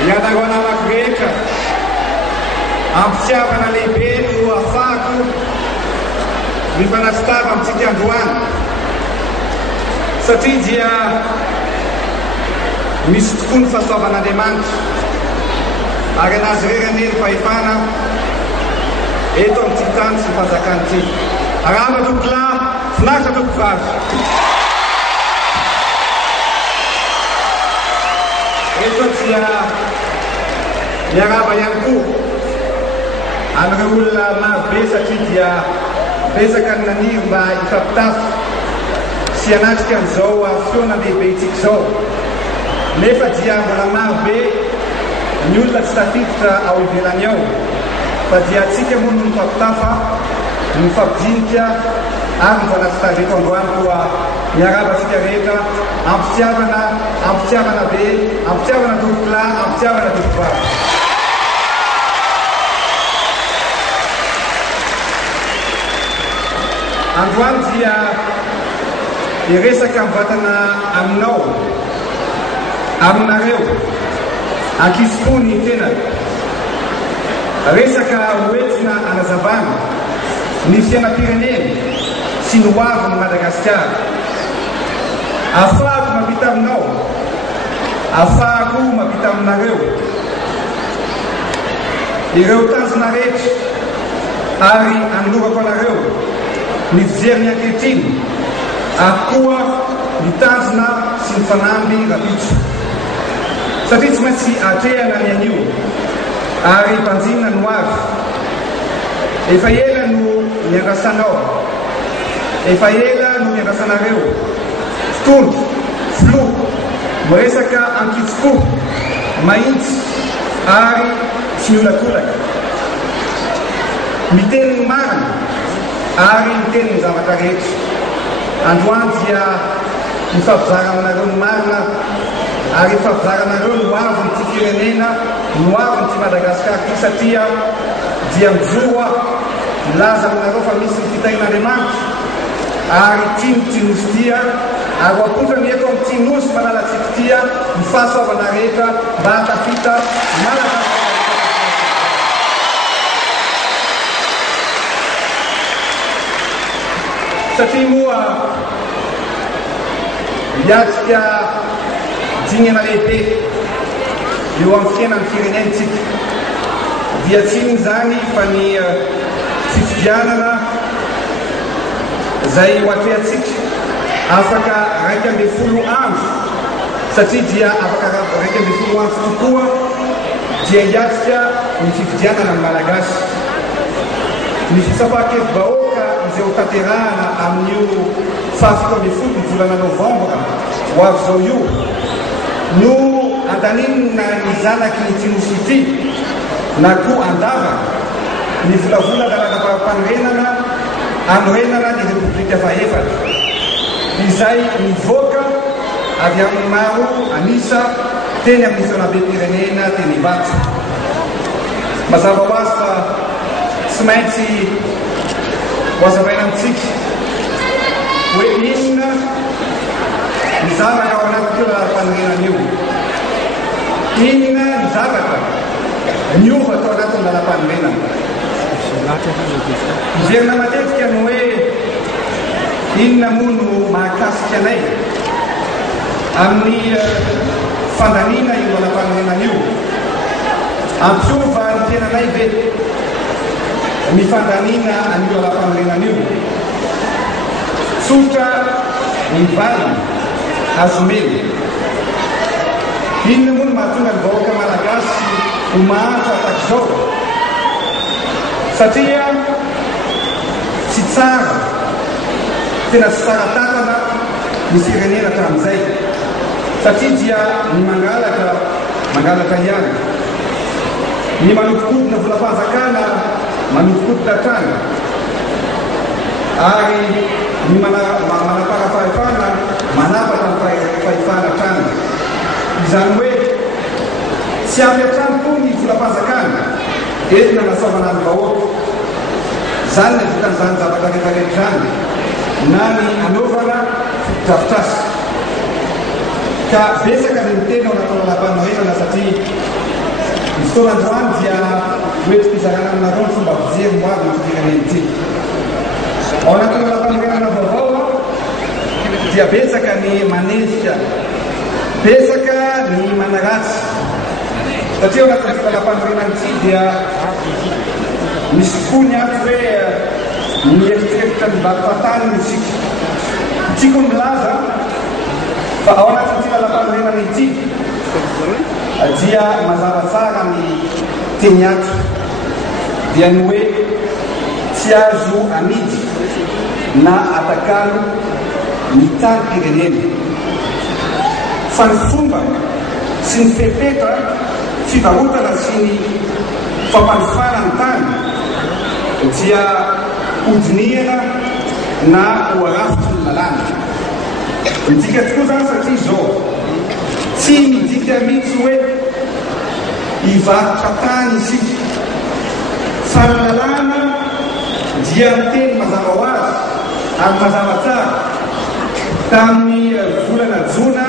Iadagao namako rehetra ampitiavana lehibe no ahafahako mifanasitava amintsika androany satria dia misy tokoa ny fahasoavan'Andriamanitra ary anazy rerany ny fahefana eto amin'ity tany sy ny fanjakany ity. Arahaba tompolahy, finaritra tompovavy. Eto dia miaraba ihany koa amin'ireo olona marobe satria dia betsaka ny naniry mba hifampitafy sy hanatrika an'izao fotoana lehibe itsika izao. Nefa dia mbola marobe ny olona tsy tafiditra ao ivelany ao, fa dia atsika moa no mifampitafa, mifampidinika ary mifanasitava eto androany koa miaraba antsika rehetra ampitiavana be, ampitiavana tompolahy, ampitiavana tompovavy. Androany dia iresaka mivatana aminao, aminareo ankizipony tena resaka hoentina anazavana ny fiainam-pireneny sy ny hoavin'ny Madagasikara. Ahafahako mampita aminao, ahafahako mampita aminareo ireo tanjona rehetra ary anolorako anareo ny fijeriny ankehitriny ary koa ny tanjona sy ny fanamby rapitso satria tsy maintsy atrehana ny anio ary mpanjina no avy. Efa ela no niandrasanao, efa ela no niandrasanareo fitondro, filoha, miresaka ankitsoko, mahitsy ary tsy miolakolaka, miteny ny marina ary miteny ny zavatra rehetra. Androany dia mifampizara aminareo ny marina ary efa vizaranareo noavo nyty firenena noavo nyty Madagasikara ty satria dia mijoa laza aminareo fa misy ny fitahin'Andriamanitra ary tinosy tia ary apotrany eto amin'ny tinosy manalatsiky tia ny fahasoavana rehetra mba hatafita malagasy satria moa hiatrika dingana lehibe eo amin'ny fiainan'ny firenentsika dia tsy ino zany fa ny fifidianana zay hoatrehatsika afaka 12 andro satria dia afaka 12 andro tokoa dia hiatrika ny fifidianana amin'ny malagasy ny fisapahakevim-bahoaka izay ho tanterahana amin'io faha-17 ny volana novambra ho avy zao io no andaninina ny zanaky ny tinosy ity na koa andava ny volavola lalàna-panorenana anorenana ny repoblika faefatra izay nivoaka avy amin'ny maro anisa teny amin'ny feonabe-pirenena teny Ivato. Mazava ho azy fa tsy maintsy hoazavaina amitsika hoe inona ny zavatra ao anaty lalàna-panorenana io, inona ny zavatra niova tao anatin'ny lalàna-panorenana. Iverina matetika no hoe inona moa no mahakasika anay amin'ny fandanina io lalàna-panorenana io, ampiova ny tenanay ve ny fandanina an'io lalàna-panorenana io. Tsotra ny valy azomely, inona moa no mahatonga ny vahoaka malagasy ho mahantra tahak'izao satria tsy tsara, tena tsy tsara tatana ny firenena hatramin'izay satria dia ny mangalaka ihany, ny manodikodina volam-panjakana manodikodina hatrany ary ny manapara-fahefana manapaka ny fahefana hatrany. Izany hoe tsy avy hatrany koa ny volam-panjakana entina nasaovana ny vahoaka, zany ny vitan'izany zavatra rehetrarehetra zany na ny anaovana foto-drafitrasa ka besaka ny tena ao anaty lalàna-panorenana satria ny fotoan'androany dia mety fizarana aminareo ny fomba fijery moavy ny firenena ity. Ao anaty lalàna-panorenana vaovao dia betsaka ny manesika, betsaka ny manaratsy satria ao anaty lalàna-panorenana ity dia misy koa ny ato hoe ny eritreritra ny valim-pahatany ny tsika. Tiako milaza fa ao anatin'ity lalàna-panorenana ity dia mazava tsara ny teny ato dia ny hoe tsy azo amidy na atakalo ny tany pirenena fa ny fomba sy ny fepetra fivarotana sy ny fampanofana ny tany dia hodinihana na ho arafitry ny lalàna. Midika tokoa zany satria zao tsy midika mihitsy hoe hivarotra tany isika fa ny lalàna dia miteny mazava ho azy ary mazava tsara tamin'ny volana jona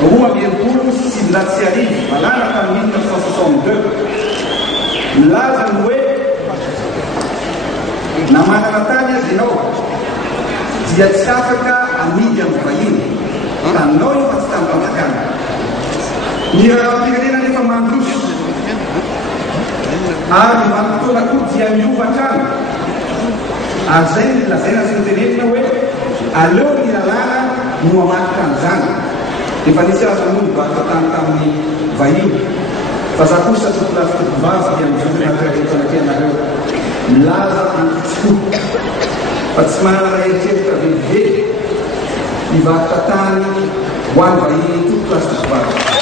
2024 malana tamin'ny 1962 milaza ny hoe na manana tany azy ianao dia tsy afaka amidy amin'ny vahiny tanao io fa tsy tamim-panjakana. Ny raha-pirenena nefa mandroso ary vanim-potoana koa dia miova trano ary zay ny lazaina sy notenenina hoe aleo ny lalàna no amaky an'izany. Efa nisy azo moa nivarotra tany tamin'ny vahiny fa za kosa tokolafi-tokovavy dia mijorona rehetrarehetanareo milaza antitsikoa fa tsy manana rehetreritra velively nivarotra tany ho an'ny vahiny tokolafi-tokovavy.